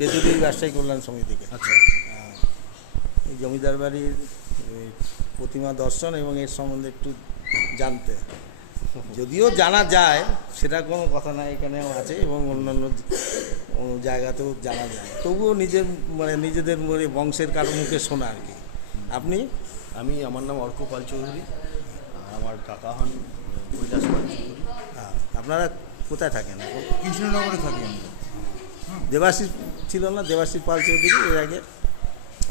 বেতুরি ব্যবসায়ী কল্যাণ সমিতিকে। আচ্ছা, এই জমিদার বাড়ির প্রতিমা দর্শন এবং এর সম্বন্ধে একটু জানতে, যদিও জানা যায় সেটা কোনো কথা না, এখানেও আছে এবং অন্যান্য জায়গাতেও জানা যায়, তবুও নিজেদের বংশের কারো মুখে শোনা আর কি। আপনি? আমার নাম অর্ক পাল চৌধুরী, আমার কাকা হন কৈলাস পাল চৌধুরী। আপনারা কোথায় থাকেন? কৃষ্ণনগরে থাকি আমরা। দেবাশিস ছিল না, দেবাশিস পাল চৌধুরী এর আগে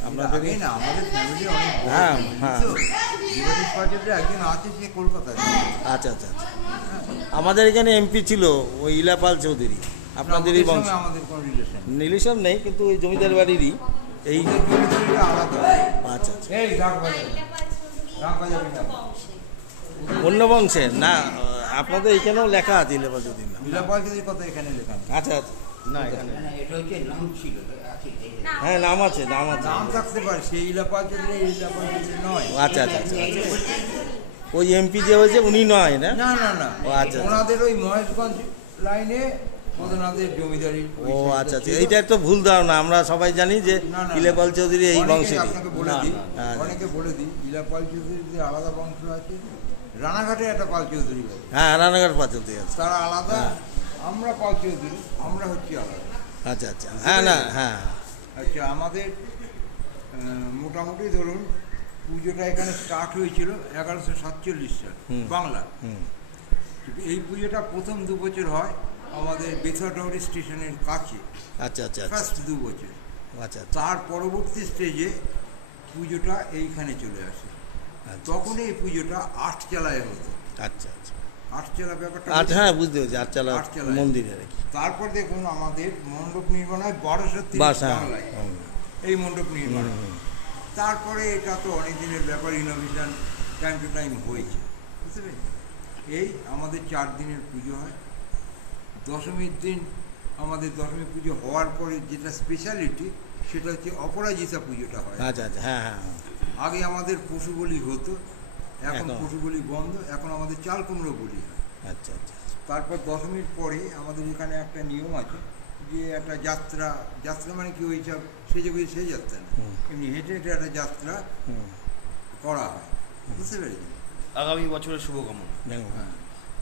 আপনাদের? না, আমাদের ফ্যামিলি অনেক বড় হ্যাঁ, family হ্যাঁ। তো। দেবাশিস পার্টিতে একজন আছে, সে কলকাতায়। আচ্ছা আচ্ছা আচ্ছা। আমাদের এখানে এমপি ছিল ওই ইলাপাল চৌধুরী, আপনাদেরই বংশ। আমাদের কোনো রিলেশন রিলেশন নেই, কিন্তু ওই জমিদার বাড়িরই এই। আলাদা। আচ্ছা আচ্ছা। এই ডাক বাজাবে, ডাক বাজাবে না। অন্য বংশের না? আপনাদের এখানেও লেখা আছে ইলাপাল চৌধুরী নাম? লীলাপাল চৌধুরীর কথা এখানে লেখা নেই। আচ্ছা আচ্ছা। না, এখানে এটা হচ্ছে নাম ছিল, হ্যাঁ, নাম আছে, নাম আছে। নাম থাকতে পারে, সেই লীলাপাল চৌধুরী এই লীলাপাল চৌধুরী নয়। আচ্ছা আচ্ছা আচ্ছা আচ্ছা। ওই এমপি যে হয়েছে উনি নয় না? না না না, ও আচ্ছা আচ্ছা। ওনাদের ওই মহেশগঞ্জ লাইনে ওনাদের জমিদারি। ও আচ্ছা আচ্ছা, এইটা একটা ভুল ধারণা, আমরা সবাই জানি যে ইলাপাল চৌধুরী এই বংশেরই। আপনাকে বলে দিই, হ্যাঁ। অনেকে বলে দিই, লীলাপাল চৌধুরীর যে আলাদা বংশ আছে, রানাঘাটে একটা পাল চৌধুরী আছে, হ্যাঁ, রানাঘাট পাল চৌধুরী আছে। তারা আলাদা। হ্যাঁ। আমরা পাল চৌধুরী, আমরা হচ্ছি আলাদা। আচ্ছা আচ্ছা, হ্যাঁ না, হ্যাঁ আচ্ছা, আমাদের মোটামুটি ধরুন পুজোটা এখানে স্টার্ট হয়েছিল 1147 সাল বাংলা। এই পুজোটা প্রথম 2 বছর হয় আমাদের বেথরডাউরি স্টেশনের কাছে, আচ্ছা আচ্ছা আচ্ছা ফার্স্ট 2 বছর। আচ্ছা তার পরবর্তী স্টেজে পুজোটা এইখানে চলে আসে। আচ্ছা তখন এই পুজোটা 8 চালায় হতো। আচ্ছা আচ্ছা 8 চালা ব্যাপারটা আচ্ছা, হ্যাঁ বুঝতে পেরেছি, আটচালা আটচালা মন্দিরে আর কি। তারপর দেখুন আমাদের মণ্ডপ নির্মাণ হয় 1230 বাস, হ্যাঁ। বাংলায়, এই মণ্ডপ নির্মাণ। তারপরে এটা তো অনেক দিনের ব্যাপার, ইনোভেশন টাইম টু টাইম হয়েছে, বুঝতে পেরেছেন। এই আমাদের 4 দিনের পুজো হয়। দশমীর দিন আমাদের দশমী পুজো হওয়ার পরে যেটা স্পেশালিটি, সেটা হচ্ছে অপরাজিতা পুজোটা হয়। আচ্ছা আচ্ছা, হ্যাঁ হ্যাঁ হ্যাঁ। আগে আমাদের পশু বলি হতো, এখন এখন? পশু বলি বন্ধ, এখন আমাদের চাল কুমড়ো বলি হয়। আচ্ছা আচ্ছা তারপর দশমীর পরে আমাদের এখানে একটা নিয়ম আছে যে একটা যাত্রা, যাত্রা মানে কি ওই সব সেজে গুজে সেই যাত্রা না, এমনি হেঁটে হেঁটে একটা যাত্রা করা হয়, বুঝতে পেরেছেন। আগামী বছরের শুভকামনা। হ্যাঁ।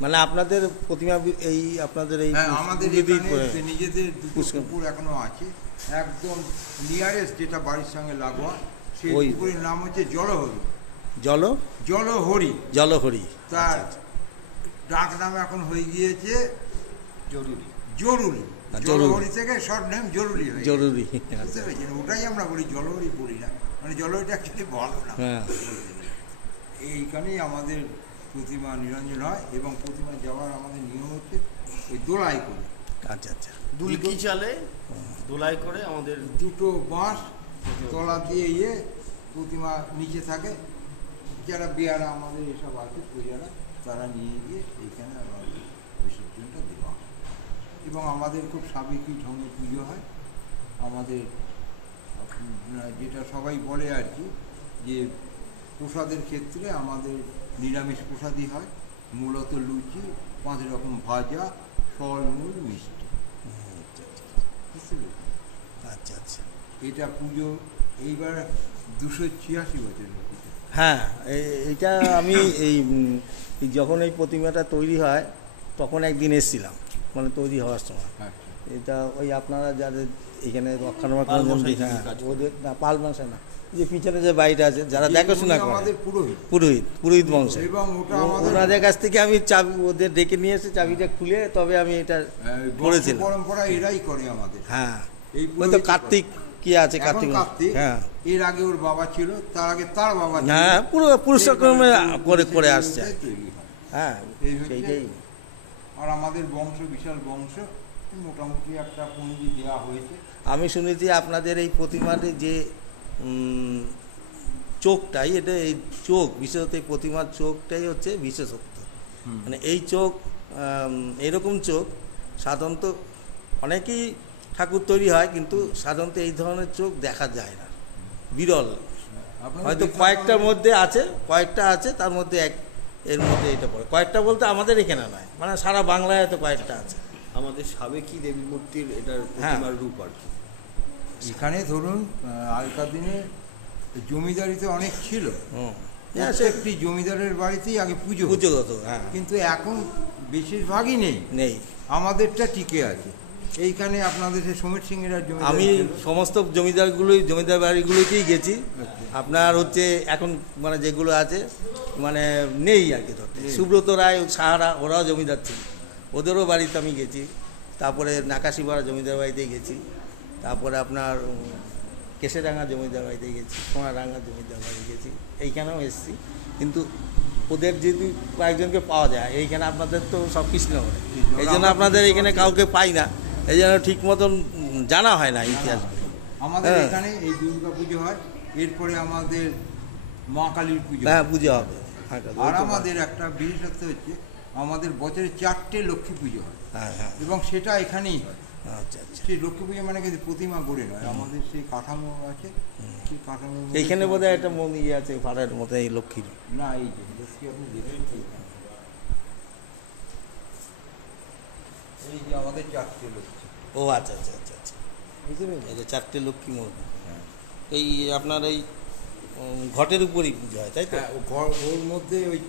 মানে আপনাদের প্রতিমা এই আপনাদের এই হ্যাঁ, আমাদের পুজোতেই এখানে করে? নিজেদের 2টো পুষ্কর। পুকুর এখনো আছে, একদম নিয়ারেস্ট যেটা বাড়ির সঙ্গে লাগোয়া, সেই ওই? পুকুরের নাম হচ্ছে জলহরি। জল জলহরি, জলহরি। তার আচ্ছা, ডাক নাম এখন হয়ে গিয়েছে জরুরি। জরুরি। জরুরি। জলহরি থেকে শর্ট নেম জরুরি হয়ে গেছে। জরুরি। বুঝতে পেরেছেন, ওটাই আমরা বলি, জলহরি বলি না, মানে জলহরিটা অ্যাকচুয়ালি ভালো না। হ্যাঁ। এইখানেই আমাদের প্রতিমা নিরঞ্জন হয় এবং প্রতিমা যাওয়ার আমাদের নিয়ম হচ্ছে ওই দোলাই করে, আচ্ছা আচ্ছা দুলকি চালে দোলাই করে আমাদের 2টো বাঁশ তলা দিয়ে প্রতিমা নিচে থাকে। যারা বিয়ারা আমাদের এসব আছে পূজারা, তারা নিয়ে গিয়ে এইখানে আমাদের বিসর্জনটা দেওয়া হয়। এবং আমাদের খুব সাবেকি ঢঙে পুজো হয়। আমাদের যেটা সবাই বলে আর কি, যে প্রসাদের ক্ষেত্রে আমাদের নিরামিষ প্রসাদই হয়, মূলত লুচি, 5 রকম ভাজা, ফলমূল, মিষ্টি, বুঝতে পেরেছেন। আচ্ছা আচ্ছা, এটা পুজো এইবার 286 বছর হচ্ছে। হ্যাঁ এইটা আমি এই যখন এই প্রতিমাটা তৈরি হয় তখন একদিন এসেছিলাম, মানে তৈরি হওয়ার সময়। আচ্ছা, এটা ওই আপনারা যাদের এখানে রক্ষণাবেক্ষণ, হ্যাঁ ওদের না, পাল বংশ না, যে পিছনে যে বাড়িটা আছে যারা দেখাশোনা করে, আমাদের পুরোহিত। পুরোহিত বংশ। এবং ওটা আমাদের ওনাদের কাছ থেকে আমি চাবি ওদের ডেকে নিয়ে এসে চাবিটা খুলে তবে আমি এটা করেছিলাম। পরম্পরা এরাই করে আমাদের। হ্যাঁ, এই ওই তো কার্তিক কি আছে, কার্তিক, কার্তিক, হ্যাঁ এর আগে ওর বাবা ছিল, তার আগে তার বাবা ছিল। হ্যাঁ, পুরো পুরুষক্রমে করে করে আসছে। তৈরি হয়। হ্যাঁ, এই হচ্ছে, সেইটাই। আর আমাদের বংশ বিশাল বংশ, মোটামুটি একটা পঞ্জি দেওয়া হয়েছে। আমি শুনেছি আপনাদের এই প্রতিমাতে যে চোখটাই, এটা এই চোখ বিশেষত এই প্রতিমার চোখটাই হচ্ছে বিশেষত্ব। মানে এই চোখ, এরকম চোখ সাধারণত অনেকেই ঠাকুর তৈরি হয়, কিন্তু সাধারণত এই ধরনের চোখ দেখা যায় না, বিরল। হয়তো কয়েকটার মধ্যে আছে, কয়েকটা আছে, তার মধ্যে এর মধ্যে এটা পড়ে। কয়েকটা বলতে আমাদের এখানে নয়, মানে সারা বাংলায় হয়তো কয়েকটা আছে। আমাদের সাবেকি দেবী মূর্তির এটার প্রতিমার রূপ আর কি। এখানে ধরুন আগেকার দিনে জমিদারিতে অনেক ছিল, হুম হ্যাঁ সে প্রত্যেকটি জমিদারের বাড়িতেই আগে পুজো হতো। পুজো হতো, হ্যাঁ কিন্তু এখন বেশিরভাগই নেই, নেই। আমাদেরটা টিকে আছে। এইখানে আপনাদের সেই সমীর সিংহের জমিদার আমি ছিল। সমস্ত জমিদার বাড়িগুলোতেই গেছি। আপনার হচ্ছে এখন মানে যেগুলো আছে মানে নেই আর কি ধরতে। সুব্রত রায়, সাহারা, ওরাও জমিদার ছিল, ওদেরও বাড়িতে আমি গেছি। তারপরে নাকাশিপাড়া জমিদার বাড়িতে গেছি। তারপরে আপনার কেশেডাঙ্গা জমিদার বাড়িতে গেছি, সোনাডাঙ্গা জমিদার বাড়ি গেছি, এইখানেও এসেছি। কিন্তু ওদের যেহেতু কয়েকজনকে পাওয়া যায়, এইখানে আপনাদের তো সব কৃষ্ণনগরে, এই জন্য আপনাদের এখানে কাউকে পাই না, এই জন্য ঠিক মতন জানা হয় না ইতিহাস। আমাদের হ্যাঁ। এখানে এই দুর্গা পুজো হয়, এরপরে আমাদের মা কালীর পুজো হ্যাঁ হয়। পুজো হবে, হ্যাঁ আর আমাদের একটা বিশেষত্ব হচ্ছে আমাদের বছরে 4টে লক্ষ্মী পুজো হয়, হ্যাঁ হ্যাঁ এবং সেটা এখানেই হয়। আচ্ছা আচ্ছা। সেই লক্ষ্মী পুজো মানে কিন্তু প্রতিমা গড়ে নয়, আমাদের সেই কাঠামো আছে, সেই কাঠামোর মধ্যে- এইখানে বোধহয় একটা ইয়ে আছে পাড়ার মতো, এই লক্ষ্মীর। না, এই যে লক্ষ্মী আপনি দেখেন এইখানে। এই যে আমাদের 4টে লক্ষ্মী। ও আচ্ছা আচ্ছা আচ্ছা আচ্ছা, বুঝতে পেরেছি। এই যে 4টে লক্ষ্মী মূর্তি, এই আপনার এই ঘটের উপরই পুজো হয়, তাই তো? হ্যাঁ, ওর মধ্যে ওই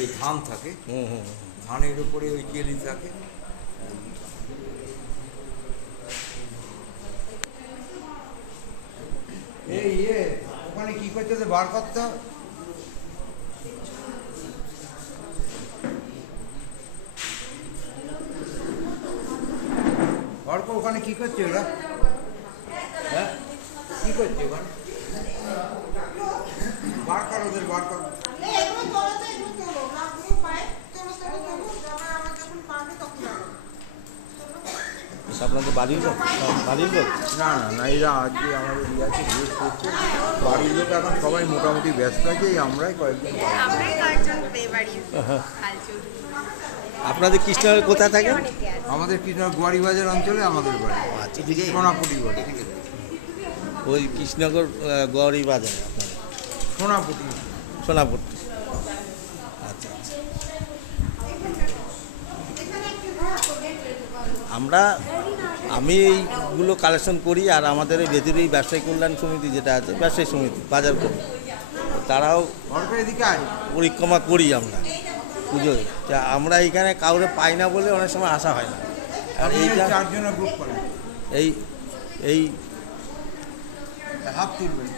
ওই ধান থাকে, হুম হুম হুম। ধানের উপরে ওই চেরি থাকে। এই ওখানে কি করতে হবে বার করতে হবে। বার কর, ওখানে কি করছে ওরা? হ্যাঁ, কি করছে ওখানে? বার কর, ওদের বার কর। আপনাদের বাড়ির লোক? বাড়ির লোক? না না না, এরা আজকে আমাদের ইয়াকে বিয়ে করছে, বাড়ির লোক এখন সবাই মোটামুটি ব্যস্ত আছে, এই আমরাই কয়েকজন বাড়ি। আমরাই কয়েকজন বাড়ির কালচুর। আপনাদের কৃষ্ণনগর কোথায় থাকেন? আমাদের কৃষ্ণনগর গোয়ারিবাজার অঞ্চলে আমাদের বাড়ি, আচ্ছা, সোনাপুটি বাড়ি। ওই কৃষ্ণনগর গৌরী বাজারে আপনাদের সোনাপুটি। সোনাপট্টি। আচ্ছা আচ্ছা। আমি এইগুলো কালেকশন করি, আর আমাদের এই ভেতরেই ব্যবসায়ী কল্যাণ সমিতি যেটা আছে, ব্যবসায়ী সমিতি বাজার করি, তারাও অল্প এদিকে আয়। পরিক্রমা করি আমরা পুজোয়। তা আমরা এইখানে কাউরে পাই না বলে অনেক সময় আসা হয় না। আর আপনি এইটা 4 জনের গ্রুপ করেন, এই এই হাত তুলবেন।